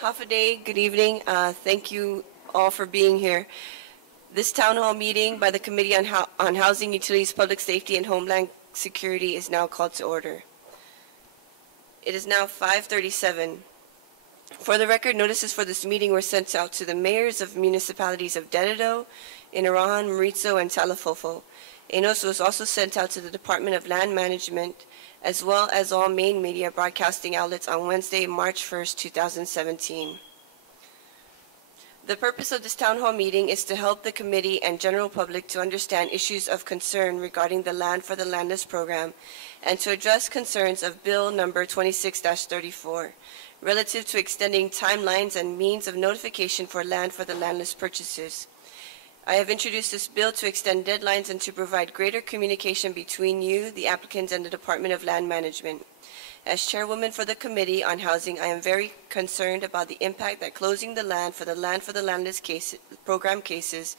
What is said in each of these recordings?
Hafaday, good evening. Thank you all for being here. This town hall meeting by the Committee on Housing, Utilities, Public Safety, and Homeland Security is now called to order. It is now 5:37. For the record, notices for this meeting were sent out to the mayors of municipalities of Dededo, Inarajan, Maritzo, and Talafofo. A notice was also sent out to the Department of Land Management, as well as all main media broadcasting outlets on Wednesday, March 1st, 2017. The purpose of this town hall meeting is to help the committee and general public to understand issues of concern regarding the Land for the Landless program and to address concerns of Bill number 26-34 relative to extending timelines and means of notification for Land for the Landless purchases. I have introduced this bill to extend deadlines and to provide greater communication between you, the applicants, and the Department of Land Management. As chairwoman for the Committee on Housing, I am very concerned about the impact that closing the Land for the Landless program cases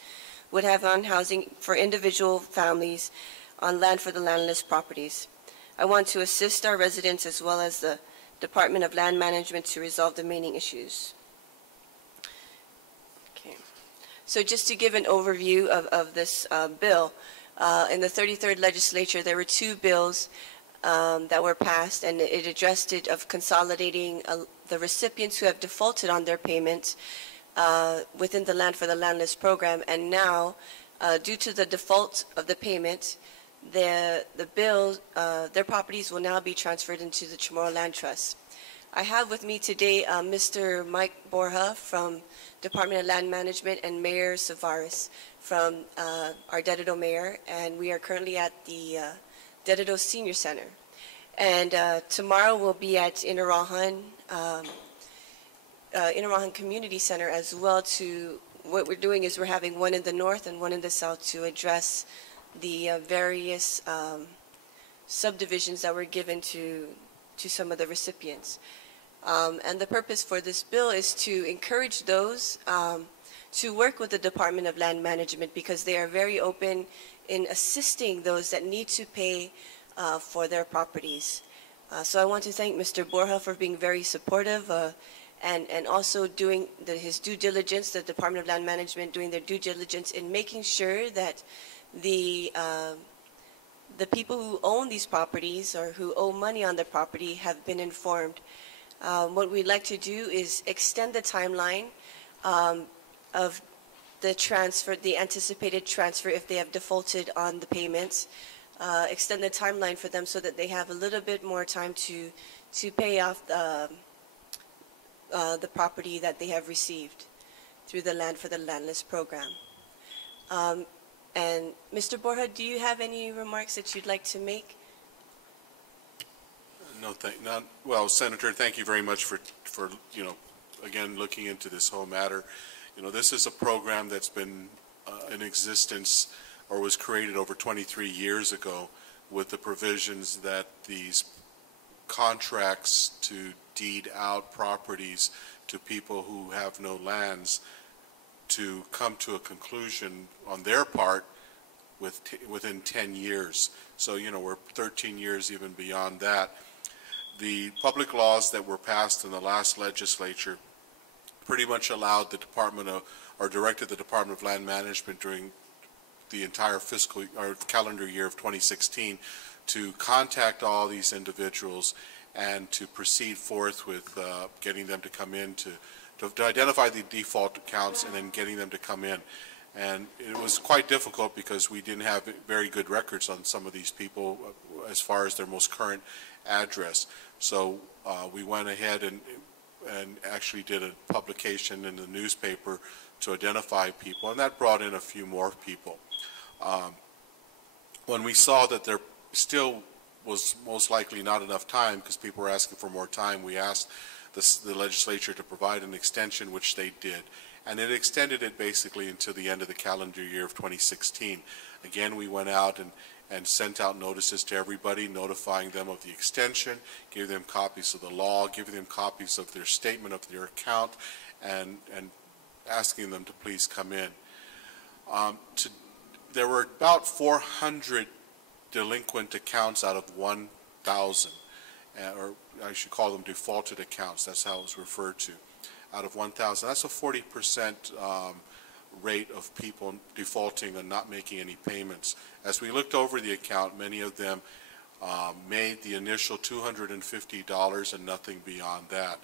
would have on housing for individual families on Land for the Landless properties. I want to assist our residents as well as the Department of Land Management to resolve the remaining issues. So just to give an overview of this bill, in the 33rd legislature, there were two bills that were passed, and it addressed it of consolidating the recipients who have defaulted on their payments within the Land for the Landless program. And now, due to the default of the payment, the bill, their properties will now be transferred into the Chamorro Land Trust. I have with me today Mr. Mike Borja from Department of Land Management and Mayor Savaris from our Dededo Mayor, and we are currently at the Dededo Senior Center. And tomorrow we'll be at Inarajan Community Center as well. What we're doing is we're having one in the north and one in the south to address the various subdivisions that were given to some of the recipients. And the purpose for this bill is to encourage those to work with the Department of Land Management because they are very open in assisting those that need to pay for their properties. So I want to thank Mr. Borja for being very supportive and also doing his due diligence, the Department of Land Management doing their due diligence in making sure that the people who own these properties or who owe money on their property have been informed. What we'd like to do is extend the timeline of the transfer, the anticipated transfer if they have defaulted on the payments, extend the timeline for them so that they have a little bit more time to pay off the property that they have received through the Land for the Landless program. And Mr. Borja, do you have any remarks that you'd like to make? No, well, Senator, thank you very much for again, looking into this whole matter. This is a program that's been in existence or was created over 23 years ago with the provisions that these contracts to deed out properties to people who have no lands to come to a conclusion on their part within 10 years. So, we're 13 years even beyond that. The public laws that were passed in the last legislature pretty much allowed the directed the Department of Land Management during the entire fiscal or calendar year of 2016 to contact all these individuals and to proceed forth with getting them to come in to identify the default accounts and then getting them to come in. And it was quite difficult because we didn't have very good records on some of these people as far as their most current address. So we went ahead and actually did a publication in the newspaper to identify people, and that brought in a few more people. When we saw that there still was most likely not enough time because people were asking for more time, we asked the legislature to provide an extension, which they did. And it extended it basically until the end of the calendar year of 2016. Again, we went out and sent out notices to everybody, notifying them of the extension, giving them copies of the law, giving them copies of their statement of their account, and asking them to please come in. There were about 400 delinquent accounts out of 1,000, or I should call them defaulted accounts. That's how it was referred to. out of 1,000. That's a 40% rate of people defaulting and not making any payments. As we looked over the account, many of them made the initial $250 and nothing beyond that.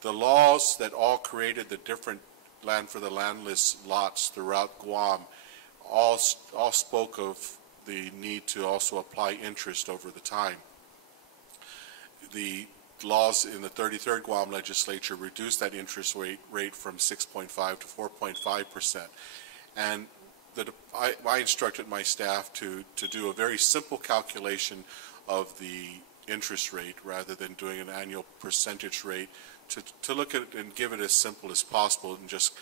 The laws that all created the different land for the landless lots throughout Guam all spoke of the need to also apply interest over the time. The laws in the 33rd Guam legislature reduced that interest rate from 6.5 to 4.5%. And I instructed my staff to do a very simple calculation of the interest rate rather than doing an annual percentage rate, to look at it and give it as simple as possible and just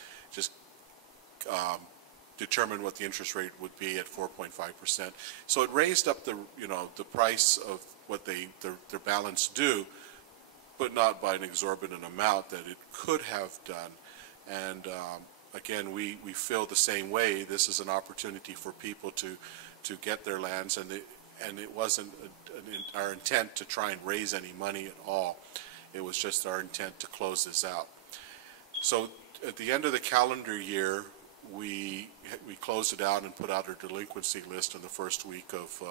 determine what the interest rate would be at 4.5%. So it raised up the price of what their balance due, but not by an exorbitant amount that it could have done. And again, we feel the same way. This is an opportunity for people to get their lands, and it wasn't our intent to try and raise any money at all. It was just our intent to close this out. So at the end of the calendar year, we closed it out and put out our delinquency list in the first week of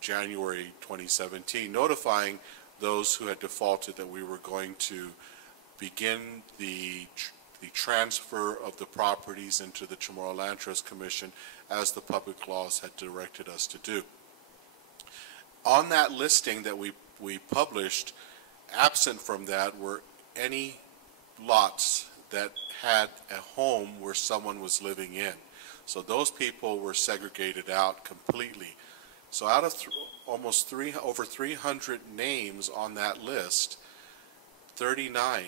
January 2017, notifying those who had defaulted that we were going to begin the transfer of the properties into the Chamorro Land Trust Commission as the public laws had directed us to do. On that listing that we published, absent from that were any lots that had a home where someone was living in. So those people were segregated out completely. So out of over 300 names on that list, 39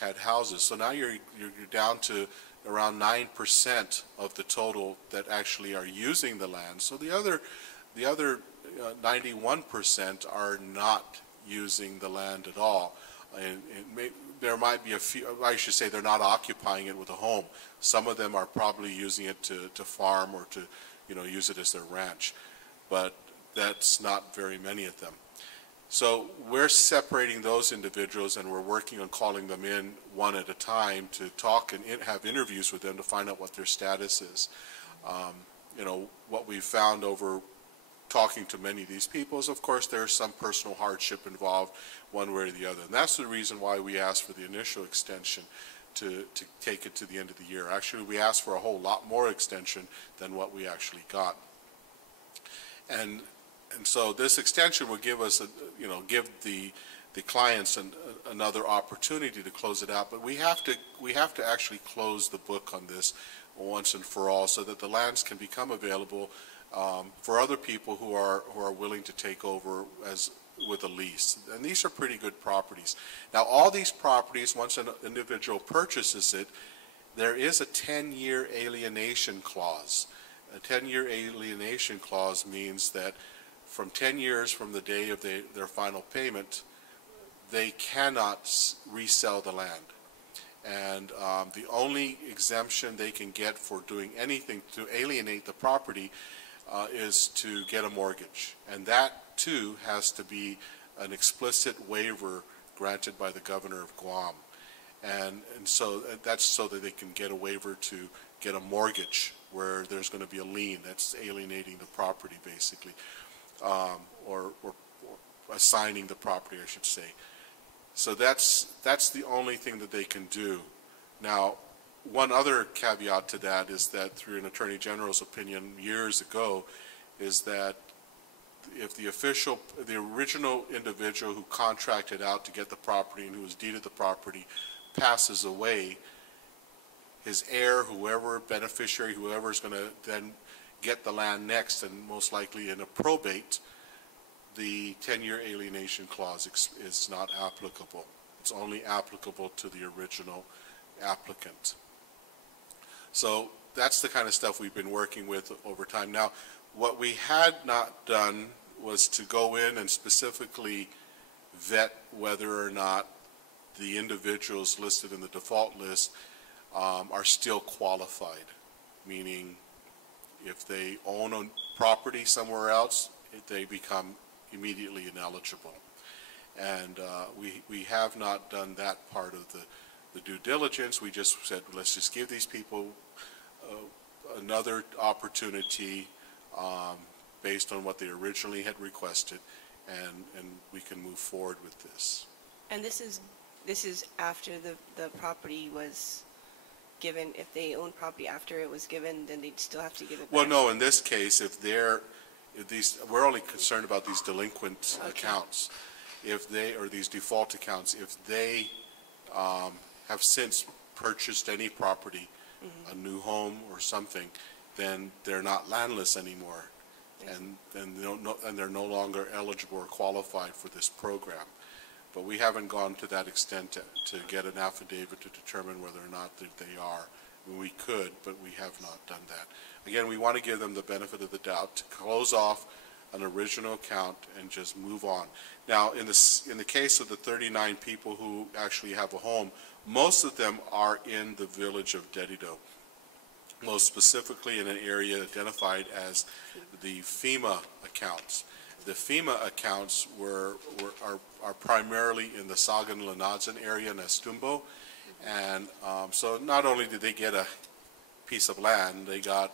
had houses. So now you're down to around 9% of the total that actually are using the land. So the other 91% are not using the land at all. And there might be a few, I should say, they're not occupying it with a home. Some of them are probably using it to farm or to use it as their ranch, but that's not very many of them. So we're separating those individuals, and we're working on calling them in one at a time to talk and have interviews with them to find out what their status is. What we've found over talking to many of these people is, of course, there's some personal hardship involved one way or the other. And that's the reason why we asked for the initial extension to take it to the end of the year. Actually, we asked for a whole lot more extension than what we actually got. And so this extension will give us, give the clients another opportunity to close it out. But we have to actually close the book on this once and for all, so that the lands can become available for other people who are willing to take over with a lease. And these are pretty good properties. Now, all these properties, once an individual purchases it, there is a 10-year alienation clause. A 10-year alienation clause means that from 10 years from the day of their final payment, they cannot resell the land. And the only exemption they can get for doing anything to alienate the property is to get a mortgage. And that, too, has to be an explicit waiver granted by the governor of Guam. And so that's so that they can get a waiver to get a mortgage where there's going to be a lien that's alienating the property, basically, or assigning the property, I should say. So that's the only thing that they can do. Now, one other caveat to that is that, through an Attorney General's opinion years ago, is that if the original individual who contracted out to get the property and who was deeded the property passes away, his heir, whoever, beneficiary, whoever is going to then get the land next, and most likely in a probate, the 10-year alienation clause is not applicable. It's only applicable to the original applicant. So that's the kind of stuff we've been working with over time. Now, what we had not done was to go in and specifically vet whether or not the individuals listed in the default list are still qualified, meaning if they own a property somewhere else, they become immediately ineligible. And we have not done that part of the due diligence. We just said, let's just give these people another opportunity based on what they originally had requested, and we can move forward with this. And this is after the property was given. If they own property after it was given, then they'd still have to give it back. Well, no, in this case, if we're only concerned about these delinquent accounts. If they, or these default accounts, if they have since purchased any property, a new home or something, then they're not landless anymore. And they're no longer eligible or qualified for this program. But we haven't gone to that extent to get an affidavit to determine whether or not that they are. We could, but we have not done that. Again, we want to give them the benefit of the doubt to close off an original account and just move on. Now, in the case of the 39 people who actually have a home, most of them are in the village of Dedido, most specifically in an area identified as the FEMA accounts. The FEMA accounts are primarily in the Sagan-Lanazan area in Estumbo, and so not only did they get a piece of land, they got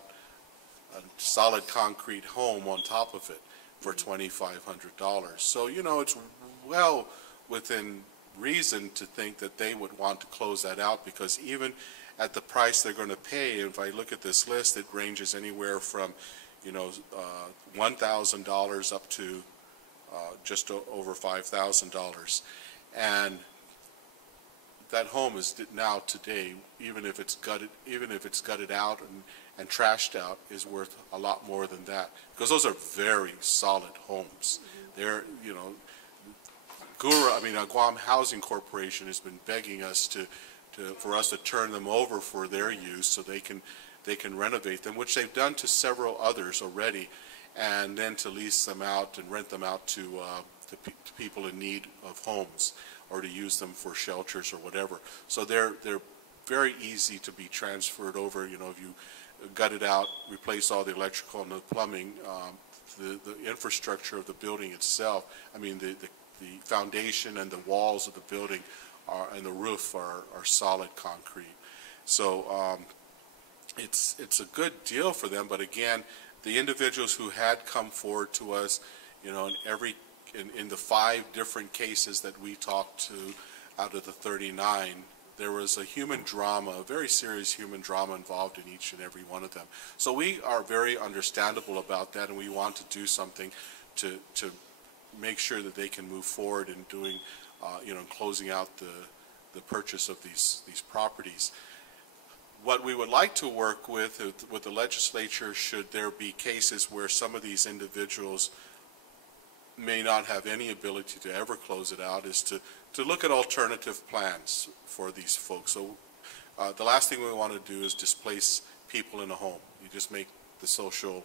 a solid concrete home on top of it for $2,500. So, you know, it's well within reason to think that they would want to close that out, because even at the price they're going to pay, if I look at this list, it ranges anywhere from, you know, $1,000 up to just over $5,000. And that home is now today, even if it's gutted out and trashed out, is worth a lot more than that, because those are very solid homes. They're, you know, Guam Housing Corporation has been begging us for us to turn them over for their use so they can renovate them, which they've done to several others already, and then to lease them out and rent them out to people in need of homes, or to use them for shelters or whatever. So they're very easy to be transferred over. You know, if you gut it out, replace all the electrical and the plumbing, the infrastructure of the building itself, I mean the foundation and the walls of the building and the roof are solid concrete. So it's a good deal for them. But again, the individuals who had come forward to us, you know, in the 5 different cases that we talked to out of the 39, there was a human drama, a very serious human drama involved in each and every one of them. So we are very understandable about that, and we want to do something to make sure that they can move forward in doing, you know, closing out the purchase of these properties. What we would like to work with the legislature, should there be cases where some of these individuals may not have any ability to ever close it out, is to look at alternative plans for these folks. So the last thing we want to do is displace people in a home. You just make the social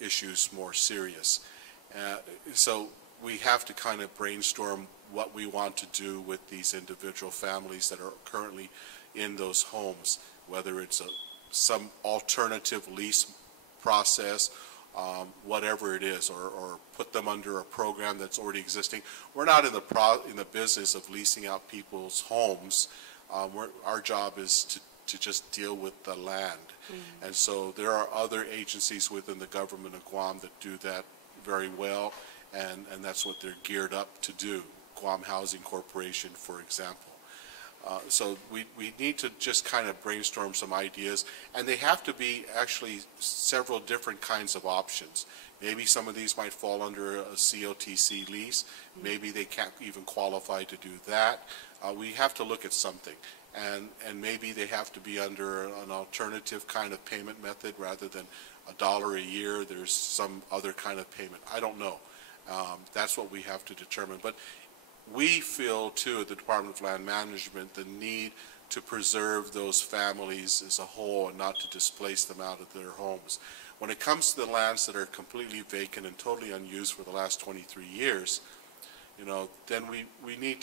issues more serious. So we have to kind of brainstorm what we want to do with these individual families that are currently in those homes, whether it's some alternative lease process, whatever it is, or put them under a program that's already existing. We're not in the business of leasing out people's homes. Our job is to just deal with the land. And so there are other agencies within the government of Guam that do that very well, and that's what they're geared up to do. Guam Housing Corporation, for example. So we need to just kind of brainstorm some ideas, and they have to be actually several different kinds of options. Maybe some of these might fall under a COTC lease. Maybe they can't even qualify to do that. We have to look at something, and maybe they have to be under an alternative kind of payment method rather than $1 a year. There's some other kind of payment. I don't know. That's what we have to determine. But we feel, too, at the Department of Land Management, the need to preserve those families as a whole and not to displace them out of their homes. When it comes to the lands that are completely vacant and totally unused for the last 23 years, you know, then we need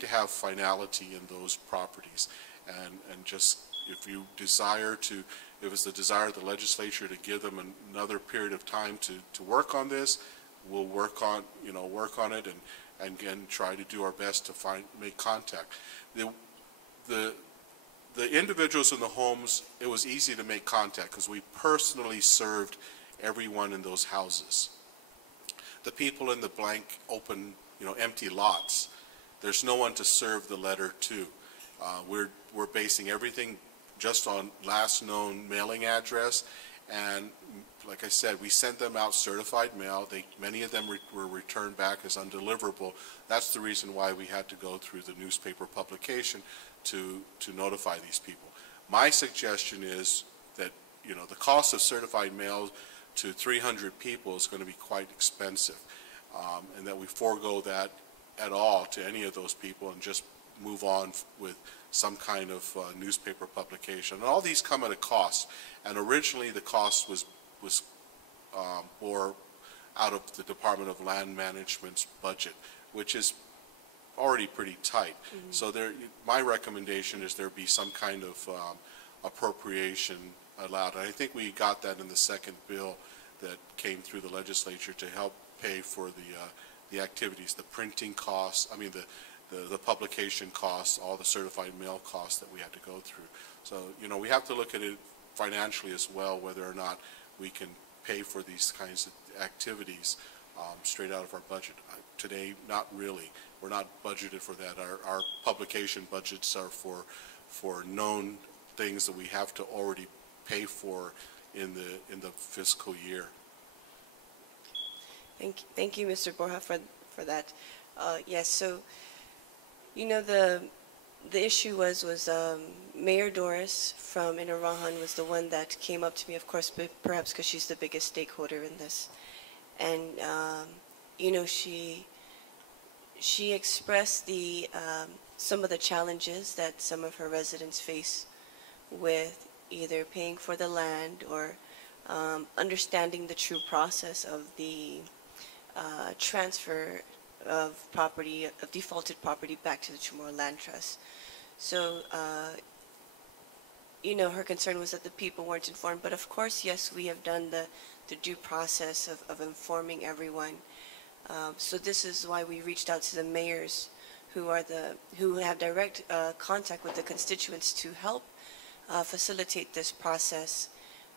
to have finality in those properties, and just, if it's the desire of the legislature to give them another period of time to work on this, we'll work on it, and again, try to do our best to make contact. The individuals in the homes, it was easy to make contact because we personally served everyone in those houses. The people in the blank, open, empty lots, there's no one to serve the letter to. We're basing everything just on last known mailing address, and like I said, we sent them out certified mail. Many of them were returned back as undeliverable. That's the reason why we had to go through the newspaper publication to notify these people. My suggestion is that, the cost of certified mail to 300 people is going to be quite expensive, and that we forego that at all to any of those people and just move on with some kind of newspaper publication. And all these come at a cost, and originally the cost was bore out of the Department of Land Management's budget, which is already pretty tight. Mm-hmm. So my recommendation is there be some kind of appropriation allowed. And I think we got that in the second bill that came through the legislature to help pay for the activities, the printing costs, the publication costs, all the certified mail costs that we had to go through. So, we have to look at it financially as well, whether or not we can pay for these kinds of activities straight out of our budget. Today, not really. We're not budgeted for that. Our publication budgets are for known things that we have to already pay for in the fiscal year. Thank you, Mr. Borja, for that. Yes, so, the issue was Mayor Doris from Inarajan was the one that came up to me, of course, perhaps because she's the biggest stakeholder in this. And, she expressed some of the challenges that some of her residents face with either paying for the land or understanding the true process of the transfer of property, of defaulted property back to the Chamorro Land Trust. So, her concern was that the people weren't informed. But of course, yes, we have done the due process of informing everyone. So this is why we reached out to the mayors who have direct contact with the constituents to help facilitate this process.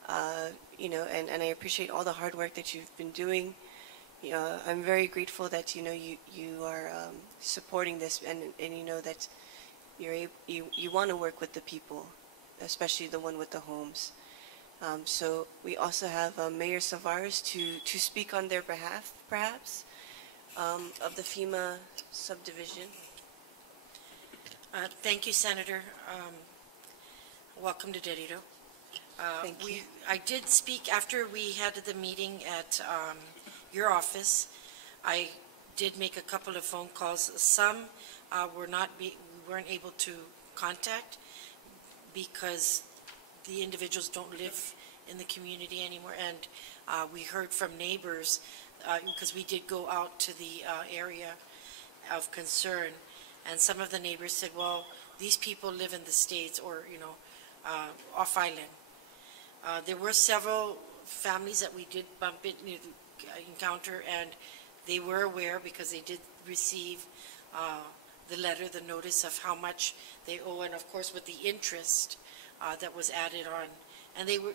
And I appreciate all the hard work that you've been doing. I'm very grateful that you are supporting this, and that you want to work with the people, especially the one with the homes. So we also have Mayor Savares to speak on their behalf, perhaps, of the FEMA subdivision. Thank you, Senator. Welcome to Derrida. Thank you. I did speak after we had the meeting at your office. I did make a couple of phone calls. Some we weren't able to contact because the individuals don't live in the community anymore. And we heard from neighbors because we did go out to the area of concern, and some of the neighbors said, well, these people live in the States or, off island. There were several families that we did encounter, and they were aware because they did receive the letter, the notice of how much they owe, and of course with the interest that was added on. And they were,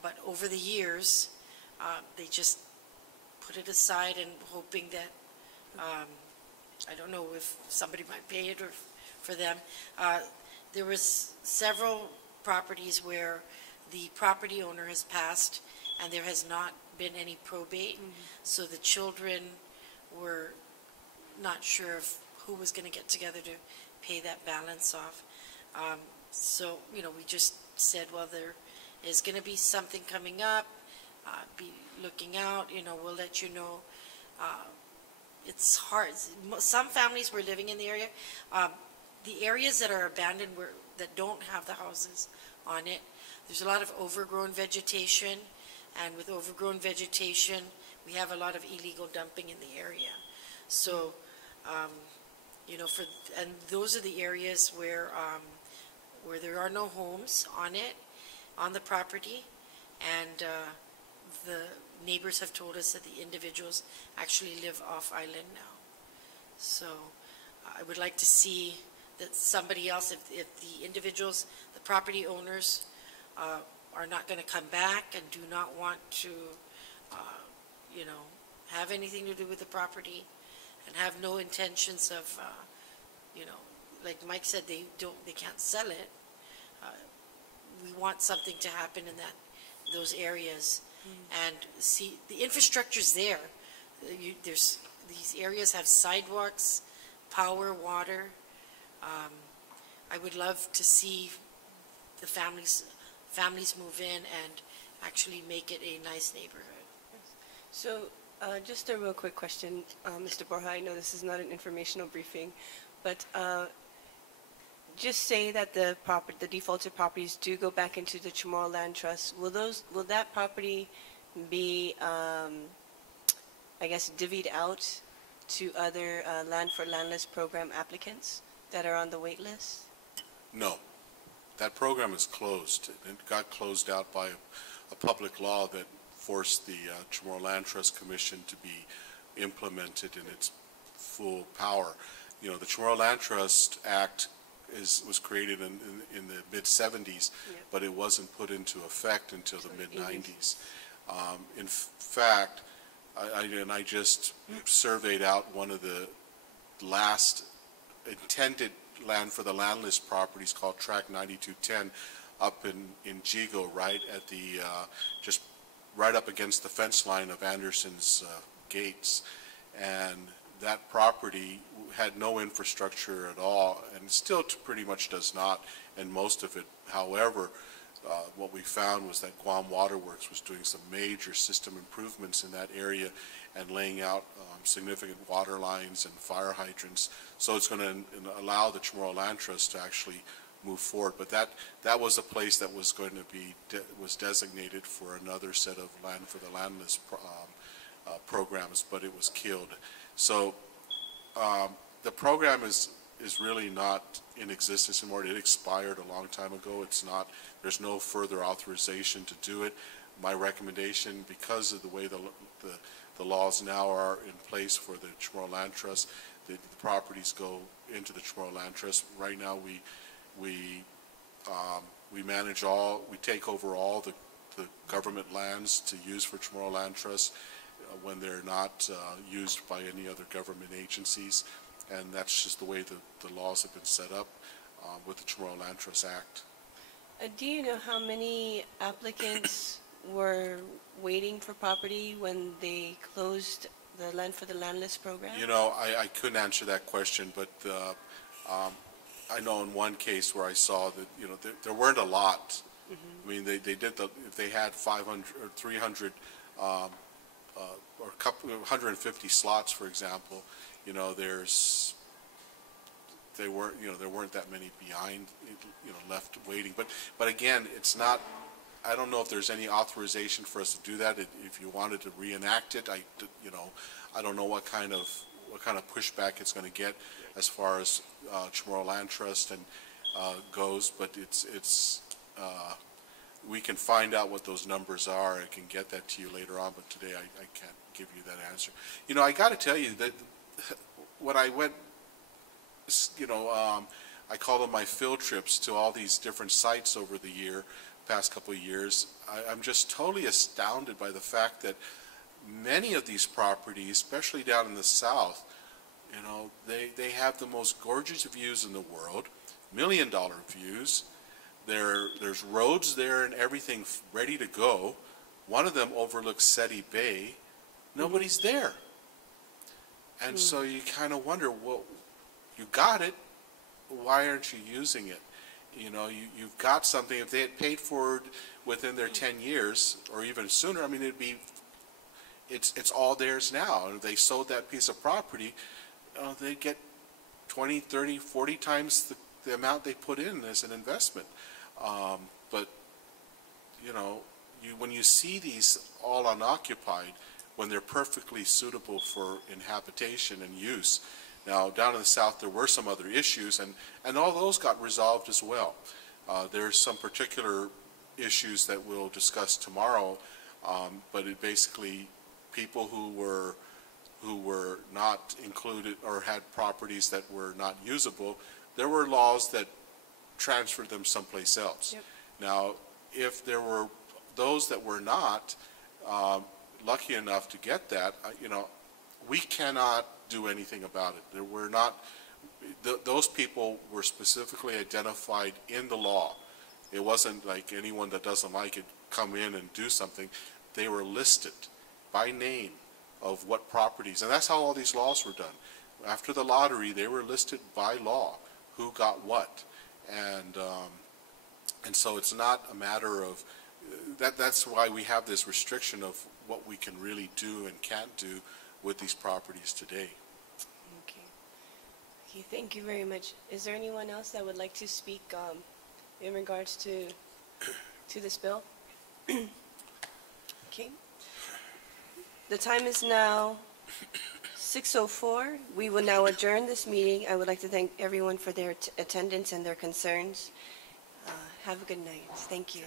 but over the years, they just put it aside and hoping that, I don't know if somebody might pay it or for them. There was several properties where the property owner has passed and there has not been any probate. Mm-hmm. So the children were not sure of who was going to get together to pay that balance off. So, we just said, well, there is going to be something coming up. Be looking out, we'll let you know. It's hard. Some families were living in the area. The areas that are abandoned that don't have the houses on it, there's a lot of overgrown vegetation, and with overgrown vegetation, we have a lot of illegal dumping in the area. So, and those are the areas where there are no homes on the property, and the neighbors have told us that the individuals actually live off island now. So I would like to see that somebody else, if the individuals, the property owners, are not going to come back and do not want to, you know, have anything to do with the property and have no intentions of, you know, like Mike said, they can't sell it. We want something to happen in those areas. And see, the infrastructure's there. These areas have sidewalks, power, water. I would love to see the families move in and actually make it a nice neighborhood. So, just a real quick question, Mr. Borja. I know this is not an informational briefing, but just say that the defaulted properties do go back into the Chamorro Land Trust. Will that property be, I guess, divvied out to other Land for Landless program applicants that are on the wait list? No. That program is closed. It got closed out by a public law that forced the Chamorro Land Trust Commission to be implemented in its full power. You know, the Chamorro Land Trust Act was created in the mid-'70s, but it wasn't put into effect until the mid-'90s. In fact, I just surveyed out one of the last intended land for the landless properties called Track 9210 up in Jigo, right at the just right up against the fence line of Anderson's gates, and that property had no infrastructure at all, and still pretty much does not, and most of it. However, what we found was that Guam Waterworks was doing some major system improvements in that area and laying out significant water lines and fire hydrants. So it's going to allow the Chamorro Land Trust to actually move forward. But that was a place that was going to be was designated for another set of land for the landless programs, but it was killed. So the program is really not in existence anymore. It expired a long time ago. It's not. There's no further authorization to do it. My recommendation, because of the way the laws now are in place for the Chamorro Land Trust, the properties go into the Chamorro Land Trust. Right now, we manage we take over all the government lands to use for Chamorro Land Trust when they're not used by any other government agencies, and that's just the way the laws have been set up with the Chamorro Land Trust Act. Do you know how many applicants were waiting for property when they closed the Land for the Landless program? You know, I couldn't answer that question, but I know in one case where I saw that, you know, there weren't a lot. I mean, they did if they had 500 or 300 or a couple 150 slots, for example, you know, there weren't that many behind, you know, left waiting. But again, it's not. I don't know if there's any authorization for us to do that. If you wanted to reenact it, I don't know what kind of pushback it's going to get as far as Chamorro Land Trust and goes. But we can find out what those numbers are. I can get that to you later on. But today I can't give you that answer. You know, I got to tell you that when I went, you know, I call them my field trips to all these different sites over the past couple of years. I'm just totally astounded by the fact that many of these properties, especially down in the south, you know, they have the most gorgeous views in the world, $1 million views. There's roads there and everything ready to go. One of them overlooks Seti Bay. Nobody's there. And so you kind of wonder, well, you got it. Why aren't you using it? You know, you've got something. If they had paid for it within their 10 years or even sooner, I mean, it's all theirs now. If they sold that piece of property, they'd get 20, 30, 40 times the amount they put in as an investment. But, you know, when you see these all unoccupied, when they're perfectly suitable for inhabitation and use. Now, down in the south, there were some other issues, and all those got resolved as well. There's some particular issues that we'll discuss tomorrow, but it basically, people who were who were not included or had properties that were not usable, there were laws that transferred them someplace else. Yep. Now, if there were those that were not lucky enough to get that, we cannot do anything about it. There were not, those people were specifically identified in the law. It wasn't like anyone that doesn't like it come in and do something. They were listed by name of what properties, and that's how all these laws were done. After the lottery, they were listed by law, who got what. And so it's not a matter of, that's why we have this restriction of what we can really do and can't do with these properties today. Okay. Okay, thank you very much. Is there anyone else that would like to speak in regards to this bill? Okay. The time is now 6:04. We will now adjourn this meeting. I would like to thank everyone for their attendance and their concerns. Have a good night. Thank you.